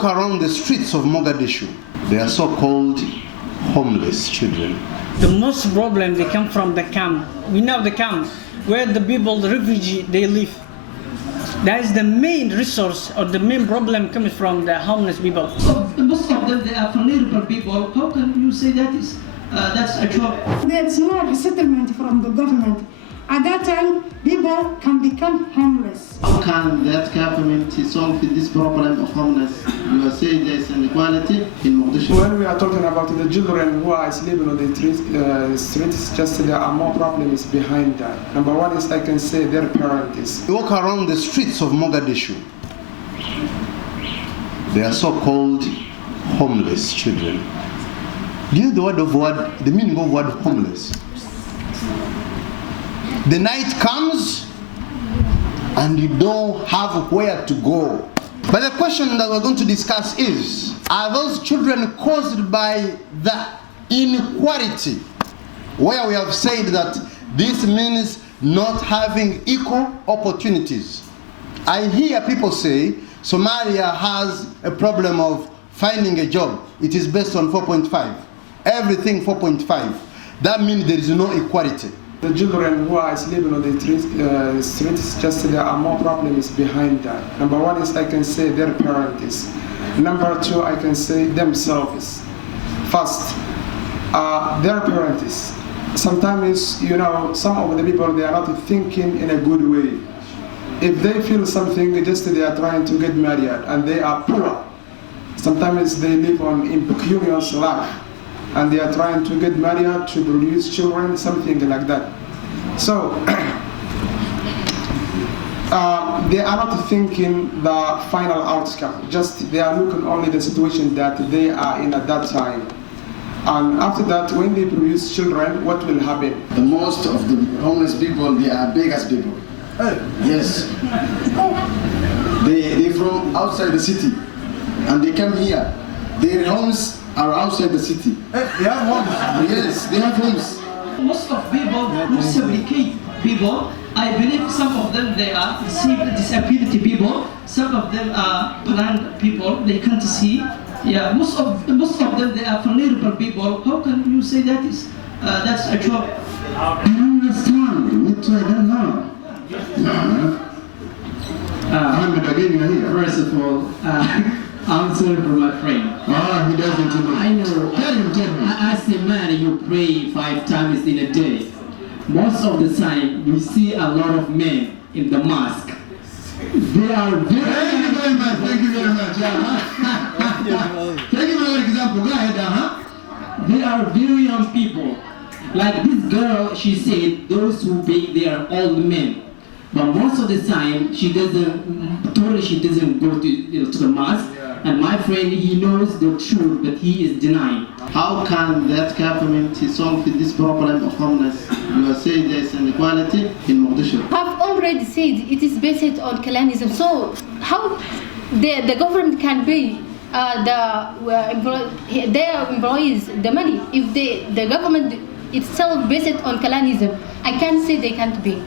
walk around the streets of Mogadishu. They are so-called homeless children. The most problem they come from the camp. We know the camp where the people, the refugee, they live. That is the main resource or the main problem comes from the homeless people. So most of them, they are vulnerable people. How can you say that's a job? There is no resettlement from the government. At that time, people can become homeless. How can that government solve this problem of homeless? You are saying there is inequality in Mogadishu. When we are talking about the children who are sleeping on the streets, just there are more problems behind that. Number one is, I can say, their parents. They walk around the streets of Mogadishu. They are so-called homeless children. Do you know the meaning of word homeless? The night comes and you don't have where to go. But the question that we're going to discuss is, are those children caused by the inequality? Where we have said that this means not having equal opportunities. I hear people say Somalia has a problem of finding a job. It is based on 4.5. Everything 4.5. That means there is no equality. The children who are sleeping on the streets, just there are more problems behind that. Number one is, I can say, their parents. Number two, I can say themselves. First, their parents. Sometimes, you know, some of the people, they are not thinking in a good way. If they feel something, just they are trying to get married and they are poor. Sometimes they live on impecunious life, and they are trying to get married to produce children, something like that. So they are not thinking the final outcome. Just they are looking only the situation that they are in at that time. And after that, when they produce children, what will happen? The most of the homeless people, they are beggars people. Yes. They from outside the city, and they come here. Their homes are outside the city. They have homes. Yes, they have homes. Most of people who supplicate people, I believe some of them they are disability people. Some of them are blind people. They can't see. Yeah, most of them they are vulnerable people. How can you say that's a job? I don't understand. Me too, I don't know. First of all, I'm sorry for my friend. He doesn't know. I know. Tell him. As a man, you pray 5 times in a day. Most of the time, we see a lot of men in the mosque. They are very... Thank you very much. Thank you very much. Thank you for your example. Go ahead. They are very young people. Like this girl, she said, those who pay, they are old men. But most of the time, she doesn't go to the mosque. And my friend, he knows the truth, but he is denying. How can that government solve this problem of homeless? You are saying there is inequality in Mogadishu. I've already said it is based on clanism. So how the government can pay their employees the money if the government itself based on clanism? I can't say they can't pay.